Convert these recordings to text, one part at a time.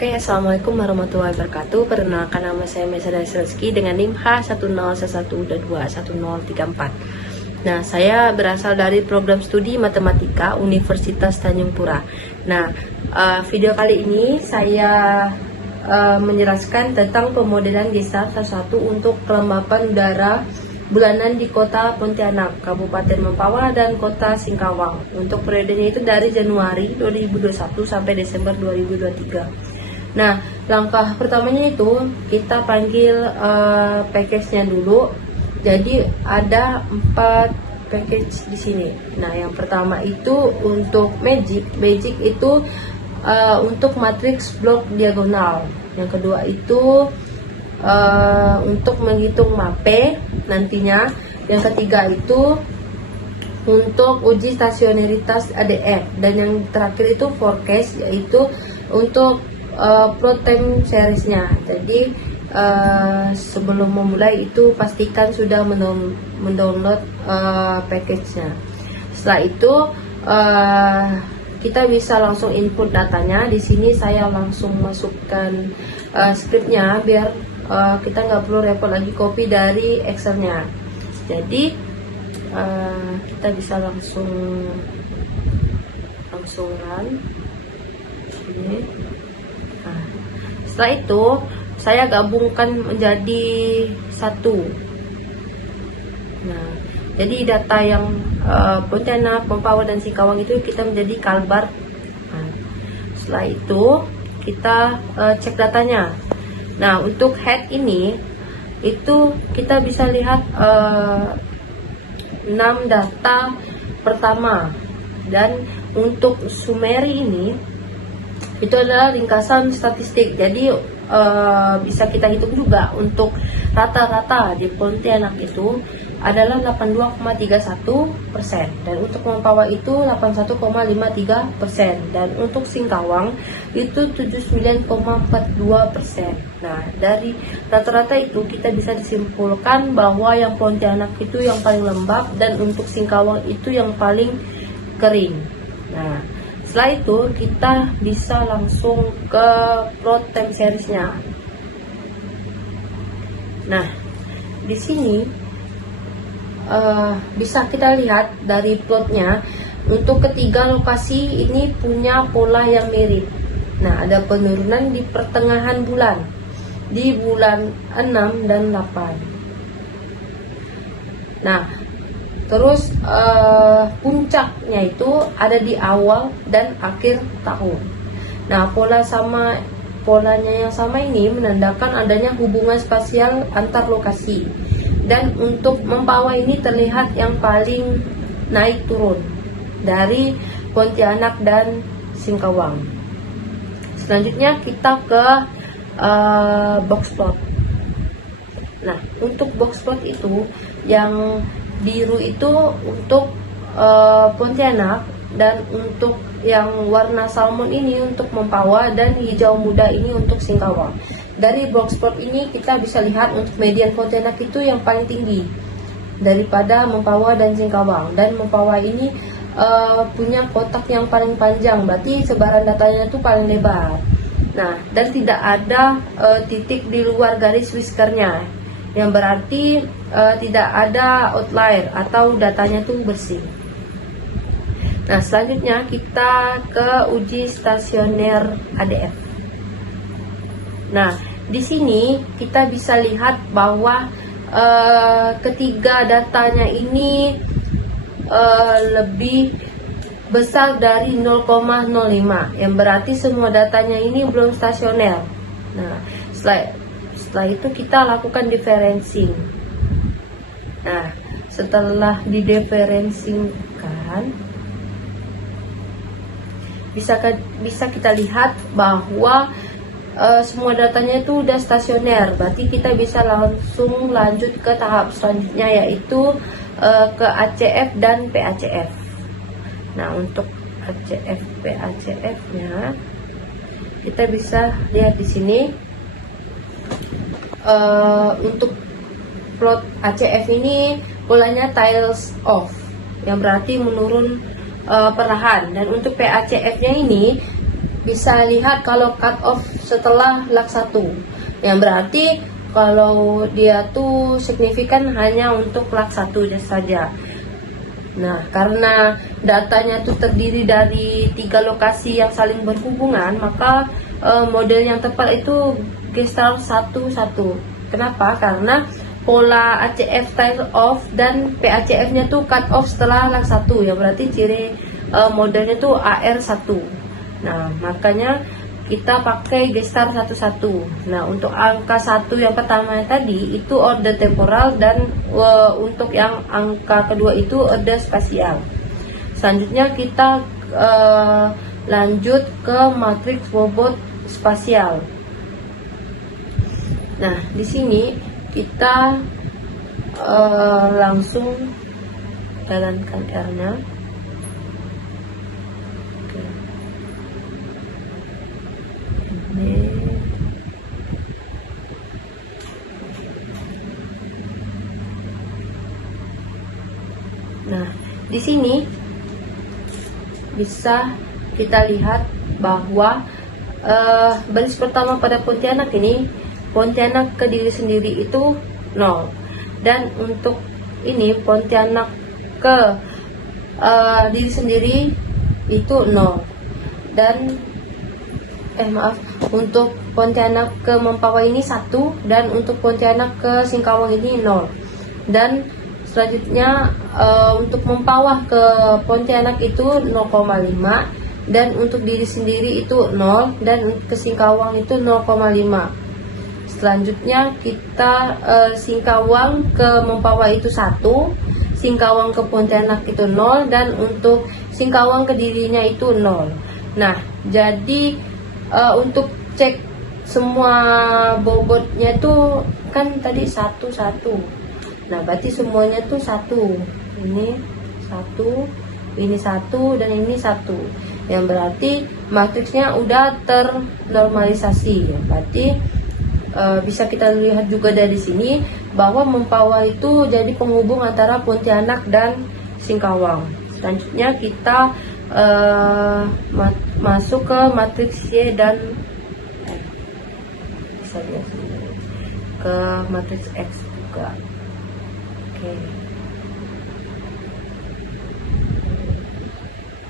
Oke, Assalamualaikum warahmatullahi wabarakatuh. Perkenalkan, nama saya Mesada Rizky dengan NIM H1011211034. Nah, saya berasal dari program studi Matematika Universitas Tanjung Pura. Nah, video kali ini saya menjelaskan tentang pemodelan GESA 1 untuk kelembapan udara bulanan di Kota Pontianak, Kabupaten Mempawah, dan Kota Singkawang. Untuk periodenya itu dari Januari 2021 sampai Desember 2023. Nah, langkah pertamanya itu kita panggil package-nya dulu. Jadi ada 4 package di sini. Nah, yang pertama itu untuk Magic itu untuk matriks blok diagonal. Yang kedua itu untuk menghitung MAPE nantinya. Yang ketiga itu untuk uji stasionaritas ADF, dan yang terakhir itu forecast, yaitu untuk plot time seriesnya. Jadi sebelum memulai itu pastikan sudah mendownload package-nya. Setelah itu kita bisa langsung input datanya. Di sini saya langsung masukkan scriptnya biar kita nggak perlu repot lagi copy dari Excel-nya. Jadi kita bisa langsung run ini. Nah, setelah itu saya gabungkan menjadi satu. Nah, jadi data yang Pontianak, Mempawah, dan Singkawang itu kita menjadi Kalbar. Nah, setelah itu kita cek datanya. Nah, untuk head ini itu kita bisa lihat 6 data pertama, dan untuk summary ini itu adalah ringkasan statistik. Jadi bisa kita hitung juga untuk rata-rata di Pontianak itu adalah 82,31%, dan untuk Mempawah itu 81,53%, dan untuk Singkawang itu 79,42%. Nah, dari rata-rata itu kita bisa disimpulkan bahwa yang Pontianak itu yang paling lembab, dan untuk Singkawang itu yang paling kering. Nah, setelah itu kita bisa langsung ke plot time seriesnya. Nah, di sini bisa kita lihat dari plotnya, untuk ketiga lokasi ini punya pola yang mirip. Nah, ada penurunan di pertengahan bulan, di bulan 6 dan 8. Nah, terus puncaknya itu ada di awal dan akhir tahun. Nah, polanya yang sama ini menandakan adanya hubungan spasial antar lokasi. Dan untuk Mempawah ini terlihat yang paling naik turun dari Pontianak dan Singkawang. Selanjutnya kita ke box plot. Nah, untuk box plot itu yang biru itu untuk Pontianak, dan untuk yang warna salmon ini untuk Mempawah, dan hijau muda ini untuk Singkawang. Dari box plot ini kita bisa lihat untuk median Pontianak itu yang paling tinggi daripada Mempawah dan Singkawang, dan Mempawah ini punya kotak yang paling panjang, berarti sebaran datanya itu paling lebar. Nah, dan tidak ada titik di luar garis whiskernya, yang berarti tidak ada outlier atau datanya itu bersih. Nah, selanjutnya kita ke uji stasioner ADF. Nah, di sini kita bisa lihat bahwa ketiga datanya ini lebih besar dari 0,05, yang berarti semua datanya ini belum stasioner. Nah, setelah itu kita lakukan differencing. Nah, setelah didiferensikan, bisa kita lihat bahwa semua datanya itu udah stasioner. Berarti kita bisa langsung lanjut ke tahap selanjutnya, yaitu ke ACF dan PACF. Nah, untuk ACF PACF-nya kita bisa lihat di sini. Untuk plot ACF ini polanya tiles off, yang berarti menurun perlahan, dan untuk PACF-nya ini bisa lihat kalau cut off setelah lag 1, yang berarti kalau dia tuh signifikan hanya untuk lag 1 saja. Nah, karena datanya tuh terdiri dari 3 lokasi yang saling berhubungan, maka model yang tepat itu Gestalt 1-1. Kenapa? Karena pola ACF tile off dan PACF-nya tuh cut off setelah lag 1, yang berarti ciri modelnya tuh AR1. Nah, makanya kita pakai Gestalt 1-1. Nah, untuk angka 1 yang pertama tadi itu order temporal, dan untuk yang angka kedua itu order spasial. Selanjutnya kita lanjut ke matriks bobot spasial. Nah, di sini kita langsung jalankan R-nya. Nah, di sini bisa kita lihat bahwa baris pertama pada Pontianak ini, Pontianak ke diri sendiri itu 0, dan untuk ini Pontianak ke diri sendiri itu 0, dan untuk Pontianak ke Mempawah ini 1, dan untuk Pontianak ke Singkawang ini 0. Dan selanjutnya untuk Mempawah ke Pontianak itu 0,5, dan untuk diri sendiri itu 0, dan ke Singkawang itu 0,5. Selanjutnya kita Singkawang ke Mempawah itu 1, Singkawang ke Pontianak itu 0, dan untuk Singkawang ke dirinya itu 0. Nah, jadi untuk cek semua bobotnya tuh kan tadi 1-1. Nah, berarti semuanya tuh 1. Ini 1, ini 1, dan ini 1. Yang berarti matriksnya udah ternormalisasi. Ya, berarti bisa kita lihat juga dari sini bahwa Mempawah itu jadi penghubung antara Pontianak dan Singkawang. Selanjutnya kita masuk ke matriks Y dan bisa lihat sini, ke matriks X juga. Oke.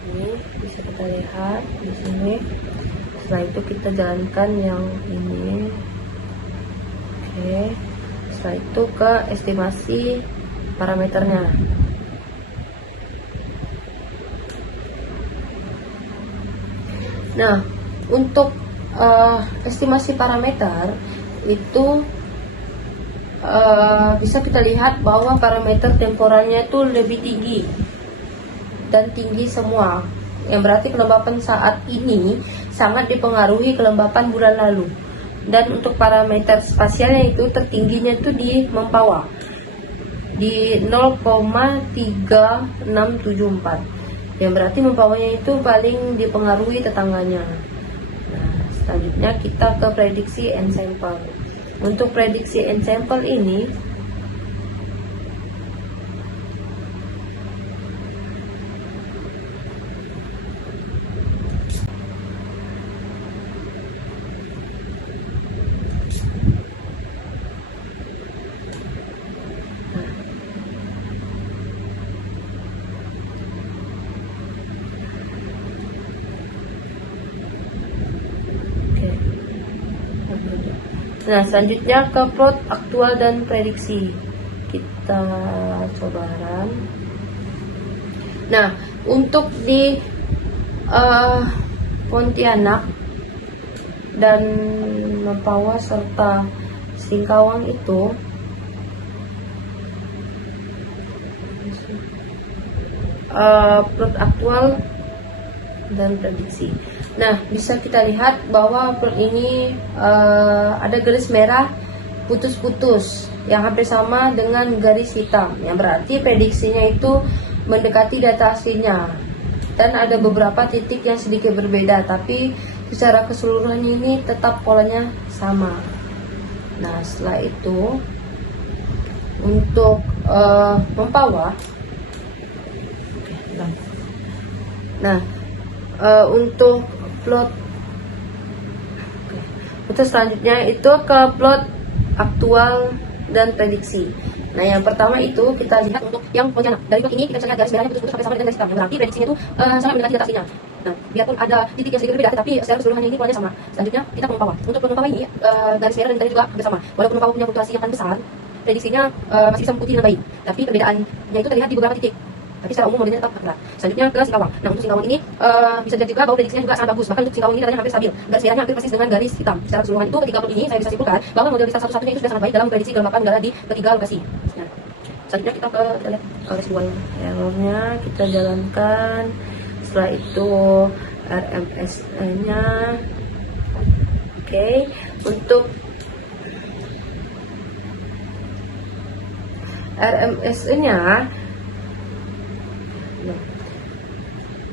Ini bisa kita lihat di sini. Setelah itu kita jalankan yang ini. Oke. Setelah itu ke estimasi parameternya. Nah, untuk estimasi parameter itu bisa kita lihat bahwa parameter temporalnya itu lebih tinggi dan tinggi semua, yang berarti kelembapan saat ini sangat dipengaruhi kelembapan bulan lalu. Dan untuk parameter spasialnya itu tertingginya itu di Mempawah di 0,3674, yang berarti Mempawahnya itu paling dipengaruhi tetangganya. Nah, selanjutnya kita ke prediksi end sample. Untuk prediksi end sample ini Nah, selanjutnya ke plot aktual dan prediksi. Kita coba run. Nah, untuk di Pontianak dan Mempawah serta Singkawang itu plot aktual dan prediksi. Nah, bisa kita lihat bahwa plot ini ada garis merah putus-putus yang hampir sama dengan garis hitam, yang berarti prediksinya itu mendekati data aslinya. Dan ada beberapa titik yang sedikit berbeda, tapi secara keseluruhan ini tetap polanya sama. Nah, setelah itu untuk Mempawah. Nah, untuk plot Untuk selanjutnya itu ke plot aktual dan prediksi. Nah, yang pertama itu kita lihat untuk yang Pontianak. Dari plot ini kita bisa lihat garis merahnya putus-putus sampai sama dengan garis hitam. Yang berarti prediksinya itu sangat mendekati data aslinya. Nah, biarpun ada titik yang sedikit berbeda, tapi secara keseluruhannya ini polanya sama. Selanjutnya kita ke Mempawah. Untuk plot Mempawah ini garis merah dan garis juga hampir sama. Walaupun Mempawah punya fluktuasi yang paling besar, prediksinya masih bisa mengikuti dengan baik. Tapi perbedaannya itu terlihat di beberapa titik. Tapi secara umum modelnya tetap akurat. Selanjutnya ke Singkawang. Nah, untuk Singkawang ini bisa dilihat juga bahwa prediksinya juga sangat bagus. Bahkan untuk Singkawang ini datanya hampir stabil. Garis merahnya hampir persis dengan garis hitam. Secara keseluruhan itu ketiga plot ini saya bisa simpulkan bahwa model Kristal satu-satunya itu sudah sangat baik dalam prediksi kelembapan udara di ketiga lokasi. Nah, selanjutnya kita lihat residual errornya kita jalankan. Setelah itu RMS-nya. Oke, untuk RMS-nya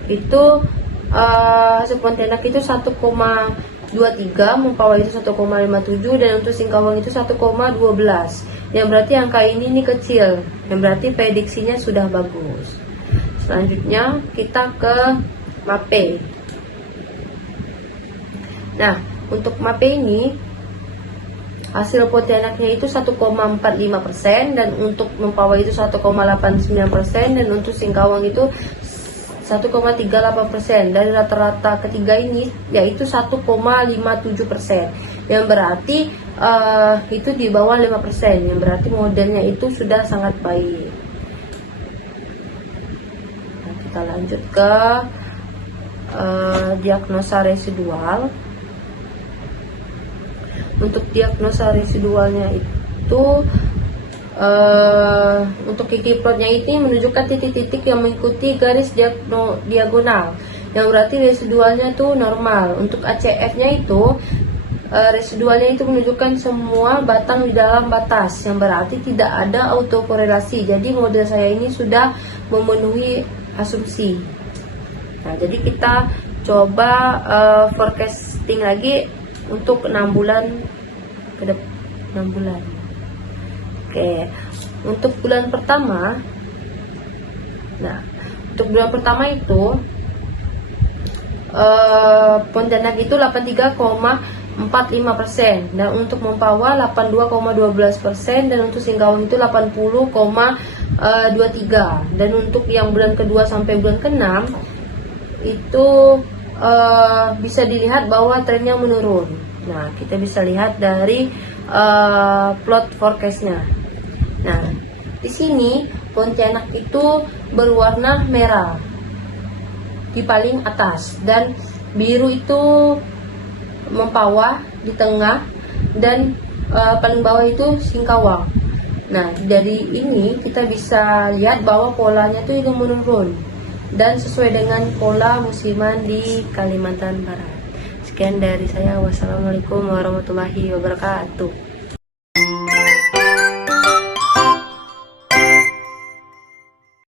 itu Pontianak itu 1,23, Mempawah itu 1,57, dan untuk Singkawang itu 1,12. Yang berarti angka ini kecil, yang berarti prediksinya sudah bagus. Selanjutnya kita ke MAPE. Nah, untuk MAPE ini hasil Pontianaknya itu 1,45%, dan untuk Mempawah itu 1,89%, dan untuk Singkawang itu 1,38%. Dari rata-rata ketiga ini yaitu 1,57%, yang berarti itu di bawah 5%, yang berarti modelnya itu sudah sangat baik. Nah, kita lanjut ke diagnosa residual. Untuk diagnosa residualnya itu untuk kiki plotnya ini menunjukkan titik-titik yang mengikuti garis diagonal, yang berarti residualnya itu normal. Untuk ACF-nya itu residualnya itu menunjukkan semua batang di dalam batas, yang berarti tidak ada autokorelasi. Jadi model saya ini sudah memenuhi asumsi. Nah, jadi kita coba forecasting lagi untuk 6 bulan ke depan, 6 bulan. Oke, untuk bulan pertama, nah untuk bulan pertama itu Pontianak itu 83,45%, dan untuk Mempawah 82,12%, dan untuk Singkawang itu 80,23%, dan untuk yang bulan kedua sampai bulan ke-6 itu bisa dilihat bahwa trennya menurun. Nah, kita bisa lihat dari plot forecastnya. Nah, di sini Pontianak itu berwarna merah di paling atas, dan biru itu Mempawah di tengah, dan paling bawah itu Singkawang. Nah, dari ini kita bisa lihat bahwa polanya itu menurun dan sesuai dengan pola musiman di Kalimantan Barat. Sekian dari saya. Wassalamualaikum warahmatullahi wabarakatuh.